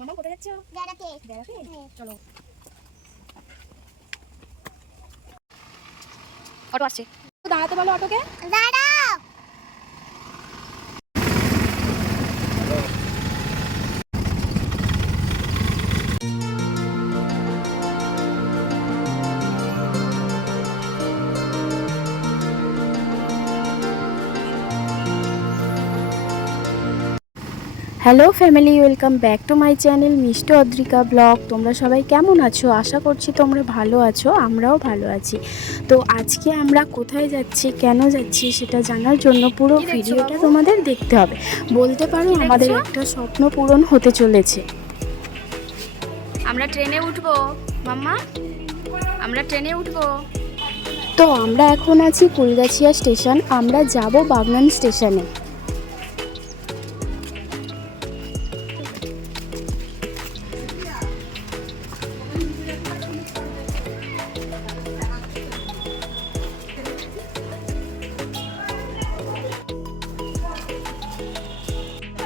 মামা কোথায় যাচ্ছো? বেড়াতে। বেড়াতে? চলো। অটো আসছে, দাঁড়াতে বলো অটোকে। দাঁড়াও। Hello family, welcome back to my channel মিষ্টি অদ্রিকা ব্লগ। তোমরা সবাই কেমন আছো? আশা করছি তোমরা ভালো আছো, আমরাও ভালো আছি। তো আজকে আমরা কোথায় যাচ্ছি, কেন যাচ্ছি সেটা জানার জন্য পুরো ভিডিওটা তোমাদের দেখতে হবে। বলতে পারো আমাদের একটা স্বপ্ন পূরণ হতে চলেছে। আমরা ট্রেনে উঠবো মাম্মা, আমরা ট্রেনে উঠবো। তো আমরা এখন আছি কুলগাছিয়া স্টেশন, আমরা যাব বাগনান স্টেশনে।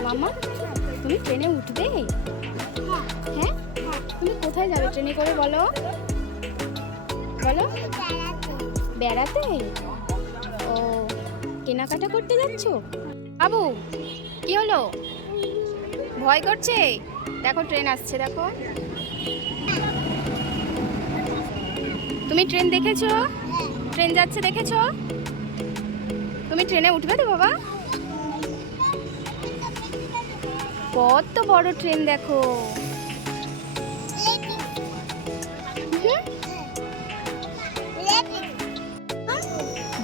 মাম্মা তুমি ট্রেনে উঠবে? হ্যাঁ, তুমি কোথায় যাবে ট্রেনে করে বলো? বলো। বেড়াতে? ও, কেনাকাটা করতে যাচ্ছো? বাবু কি হলো, ভয় করছে? দেখো ট্রেন আসছে, দেখো। তুমি ট্রেন দেখেছো? ট্রেন যাচ্ছে দেখেছো? তুমি ট্রেনে উঠবে তো বাবা? কত বড় ট্রেন দেখো।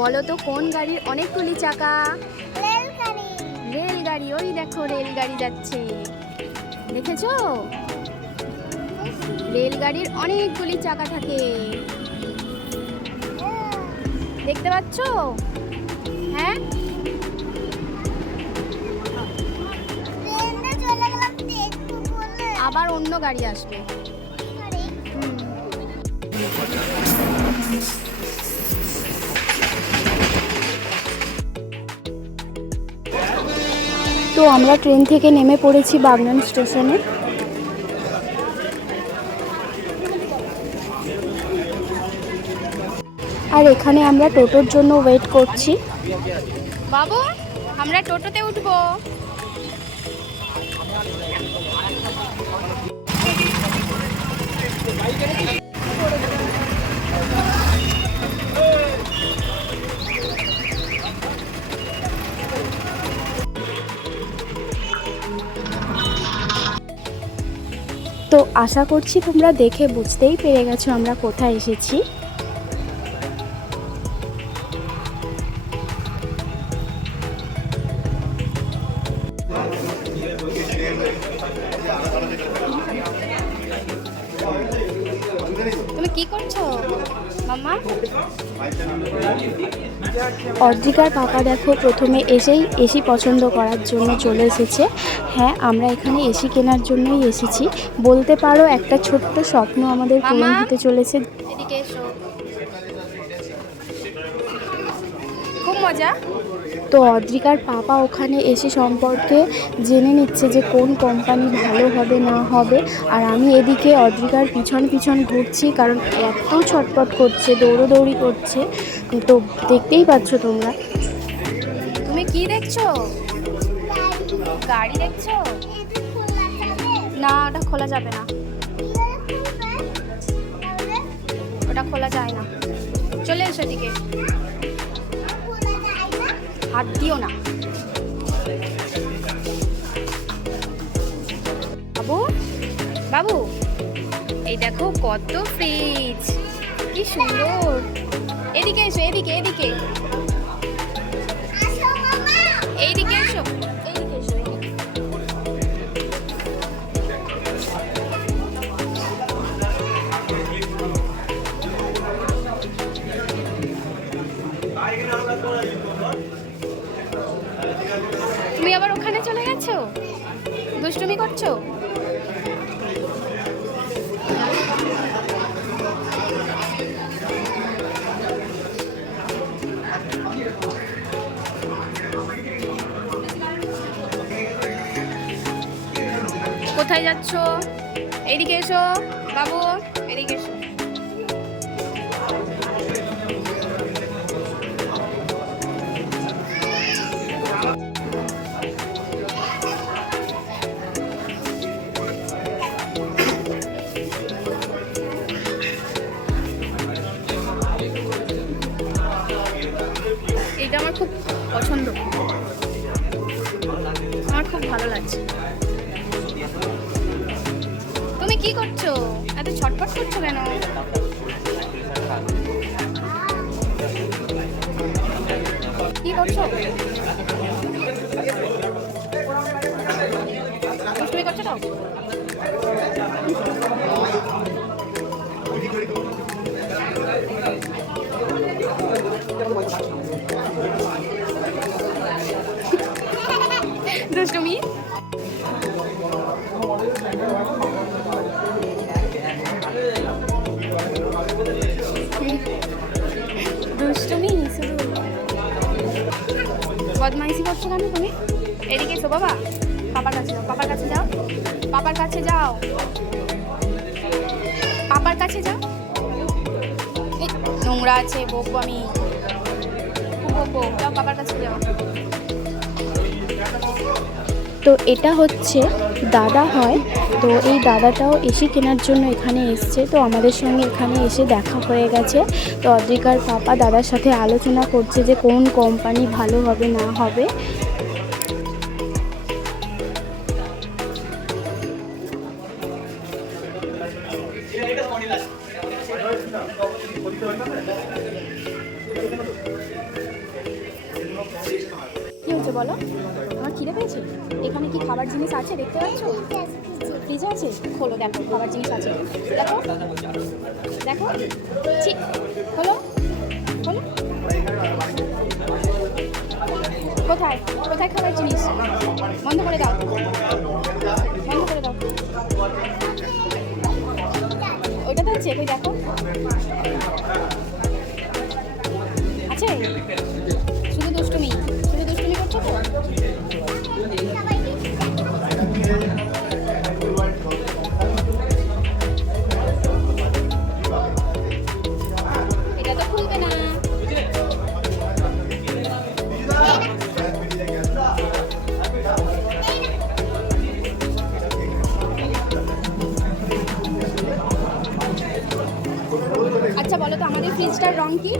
বলো তো কোন গাড়ির অনেকগুলি চাকা? রেলগাড়ি। ওই দেখো রেলগাড়ি যাচ্ছে, দেখেছো? রেলগাড়ির অনেকগুলি চাকা থাকে, দেখতে পাচ্ছো? হ্যাঁ, আবার অন্য গাড়ি আসবে। তো আমরা ট্রেন থেকে নেমে পড়েছি বাগনান স্টেশনে। আর এখানে আমরা টোটোর জন্য ওয়েট করছি। বাবু আমরা টোটোতে উঠবো। তো আশা করছি তোমরা দেখে বুঝতেই পেরে গেছো আমরা কোথায় এসেছি। তুমি কি করছো মাম্মা? অদ্রিকার পাপা দেখো প্রথমে এসেই এসি পছন্দ করার জন্য চলে এসেছে। হ্যাঁ, আমরা এখানে এসি কেনার জন্যই এসেছি। বলতে পারো একটা ছোট্ট স্বপ্ন আমাদের পূরণ হতে চলেছে। এদিকে এসো, খুব মজা। তো অদ্রিকার পাপা ওখানে এসে সম্পর্কে জেনে নিচ্ছে যে কোন কোম্পানি ভালো হবে না হবে। আর আমি এদিকে অদ্রিকার পিছন পিছন ঘুরছি, কারণ এত ছটপট করছে, দৌড়োদৌড়ি করছে। তো দেখতেই পাচ্ছ তোমরা। তুমি কি দেখছো? গাড়ি দেখছো? না, ওটা খোলা যাবে না, ওটা খোলা যায় না। চলে এসো এদিকে, হাত দিও না। বাবু, বাবু এই দেখো কত ফ্রিজ, কি সুন্দর। এদিকে এসো, এদিকে এদিকে এইদিকে এসো, এইদিকে এসো, এইদিকে। তুমি আবার ওখানে চলে গেছো, দুষ্টুমি করছো? কোথায় যাচ্ছ? এইদিকে এসো বাবু, এদিকে এসো। এটা আমার খুব পছন্দ, আমার খুব ভালো লাগছে। তুমি কি করছো? এত ছটফট করছো কেন? কি করছো? দুষ্টুমি করছো তো? দুষ্টুমি। দুষ্টুমি শুধু বদমাইশি করছো কেন তুমি? এদিকে এসো বাবা, পাপার কাছে যাও, পাপার কাছে যাও, পাপার কাছে যাও, পাপার কাছে যাও। এই নোংরা আছে, বকবো আমি, বকবো। যাও পাপার কাছে যাও। তো এটা হচ্ছে দাদা হয়, তো এই দাদাটাও এসি কেনার জন্য এখানে এসছে। তো আমাদের সঙ্গে এখানে এসে দেখা হয়ে গেছে। তো অদ্রিকার পাপা দাদার সাথে আলোচনা করছে যে কোন কোম্পানি ভালো হবে না হবে। কি হচ্ছে বলো? আমার খিদে পেয়েছে। এখানে কি খাবার জিনিস আছে দেখতে পাচ্ছ? ফ্রিজে আছে, খোলো দেখো খাবার জিনিস আছে। দেখো দেখো, ছি, খোলো খোলো। কোথায় কোথায় খাবার জিনিস? বন্ধ করে দাও, বন্ধ করে দাও। ওইটাতে আছে, ওই দেখো আছে। শুধু দুষ্টুমি, শুধু দুষ্টুমি করছো তো? এটা তো খুলবে না। আচ্ছা বলো তো আমাদের ফ্রিজটার রং কি?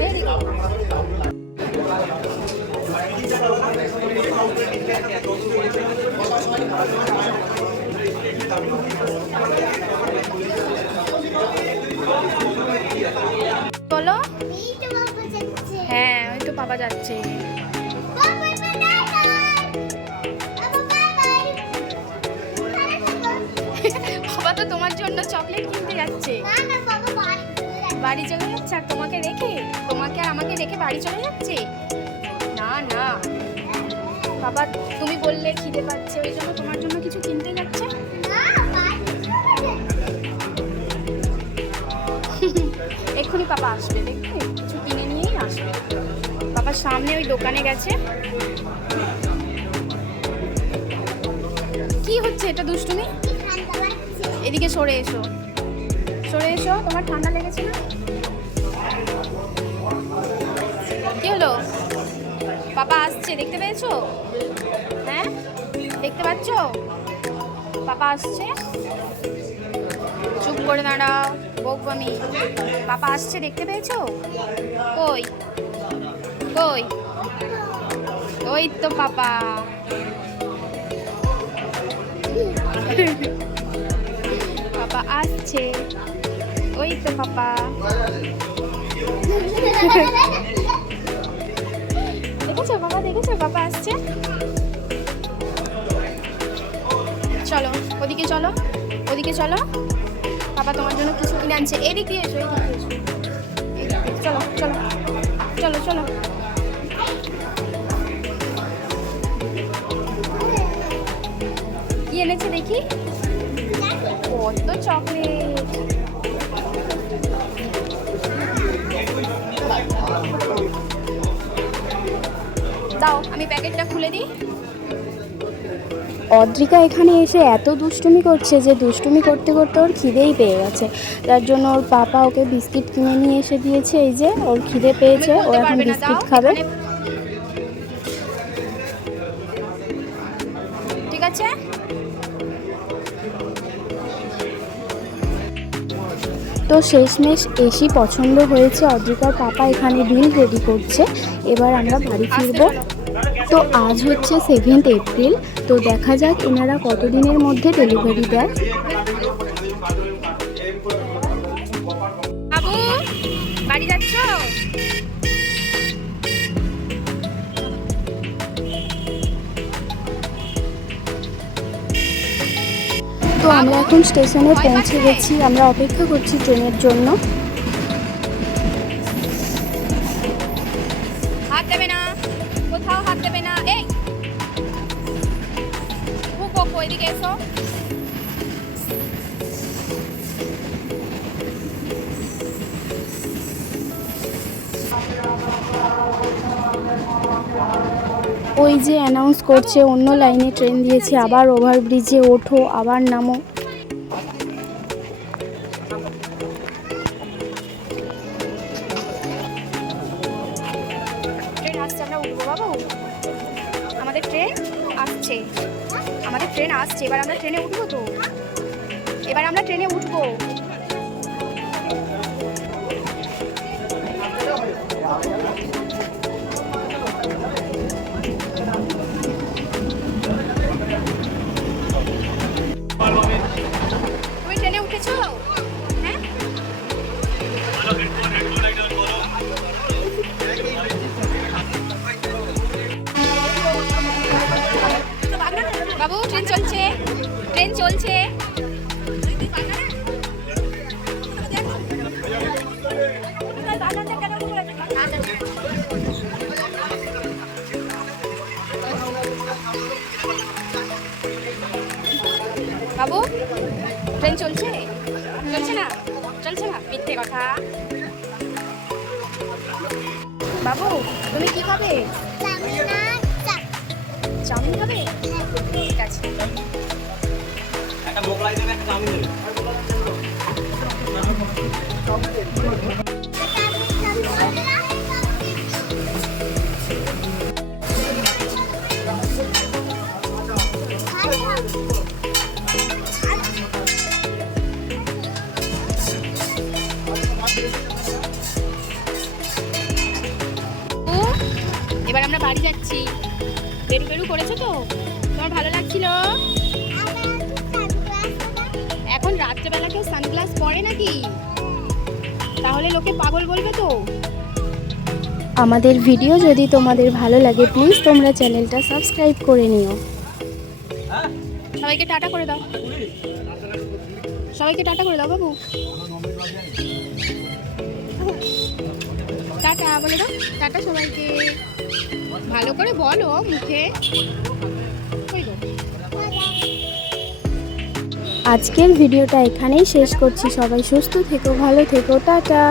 Very good. বলো। হ্যাঁ ওই তো পাপা যাচ্ছে। বাবা তো তোমার জন্য চকলেট কিনতে যাচ্ছে। বাড়ি চলে যাচ্ছে আর তোমাকে রেখে, তোমাকে আর আমাকে রেখে বাড়ি চলে যাচ্ছে? না না বাবা, তুমি বললে খিদে পাচ্ছে ওই জন্য তোমার জন্য কিছু কিনতে যাচ্ছে। এক্ষুনি পাপা আসবে, দেখবে কিছু কিনে নিয়েই আসবে। পাপার সামনে ওই দোকানে গেছে। কি হচ্ছে এটা দুষ্টুমি? এদিকে সরে এসো, সরে এসো। তোমার ঠান্ডা লেগেছে না? কি হলো? পাপা আসছে, দেখতে পেয়েছো? হ্যাঁ দেখতে পাচ্ছ? পাপা আসছে। চুপ করে দাঁড়াও, বকবো আমি। পাপা আসছে, দেখতে পেয়েছো? কই কই? ওই তো পাপা। পাপা আসছে, ওই তো পাপা। দেখেছো বাবা, দেখেছো পাপা আসছে। চলো ওদিকে চলো, ওদিকে চলো। পাপা তোমার জন্য কিছু কিনে আনছে। এদিকে এসো, এদিকে এসো। চলো চলো চলো চলো। কি এনেছে দেখি? কত চকলেট। দাও আমি প্যাকেটটা খুলে দিই। অদ্রিকা এখানে এসে এত দুষ্টুমি করছে যে দুষ্টুমি করতে করতে ওর খিদেই পেয়ে গেছে। তার জন্য ওর পাপা ওকে বিস্কিট কিনে নিয়ে এসে দিয়েছে। এই যে ওর খিদে পেয়েছে, ও এখন বিস্কিট খাবে। ঠিক আছে। তো শেষমেশ এসি পছন্দ হয়েছে। অদ্রিকার পাপা এখানে বিল রেডি করছে, এবার আমরা বাড়ি ফিরবো। তো আজ হচ্ছে 7 এপ্রিল। তো দেখা যাক এনারা কতদিনের মধ্যে ডেলিভারি দেয়। বাবু বাড়ি যাচ্ছ? তো আমরা এখন স্টেশনে পৌঁছে গেছি, আমরা অপেক্ষা করছি ট্রেনের জন্য। হাত দেবে না, কোথাও হাত দেবে না। এই এদিকে এসো। ওই যে অ্যানাউন্স করছে অন্য লাইনে ট্রেন দিয়েছে, আবার ওভারব্রিজে ওঠো, আবার নামো। ট্রেন আসছে, আমরা উঠবো বাবু। আমাদের ট্রেন আসছে, আমাদের ট্রেন আসছে। এবার আমরা ট্রেনে উঠবো তো, এবার আমরা ট্রেনে উঠবো। তুমি ট্রেনে উঠেছো? হ্যাঁ, বাবু ট্রেন চলছে, ট্রেন চলছে। বাবু ট্রেন চলছে? চলছে না, চলছে না, মিথ্যে কথা। বাবু তুমি কি খাবে? চাউমিন খাবে? ঠিক আছে। একটা মোগলাই দেবে, একটা চাউমিন দেবে। এবার আমরা বাড়ি যাচ্ছি। বেরু বেরু করেছো তো? তোমার ভালো লাগছিল? এখন রাত্রেবেলা কেউ সানগ্লাস পরে নাকি? তাহলে লোকে পাগল বলবে তো। আমাদের ভিডিও যদি তোমাদের ভালো লাগে প্লিজ তোমরা চ্যানেলটা সাবস্ক্রাইব করে নিও। সবাইকে টাটা করে দাও, সবাইকে টাটা করে দাও বাবু। টাটা বলে দাও, টাটা সবাইকে। ভালো করে বলো মুখে। আজকের ভিডিওটা এখানেই শেষ করছি। সবাই সুস্থ থেকো, ভালো থেকো, টাটা।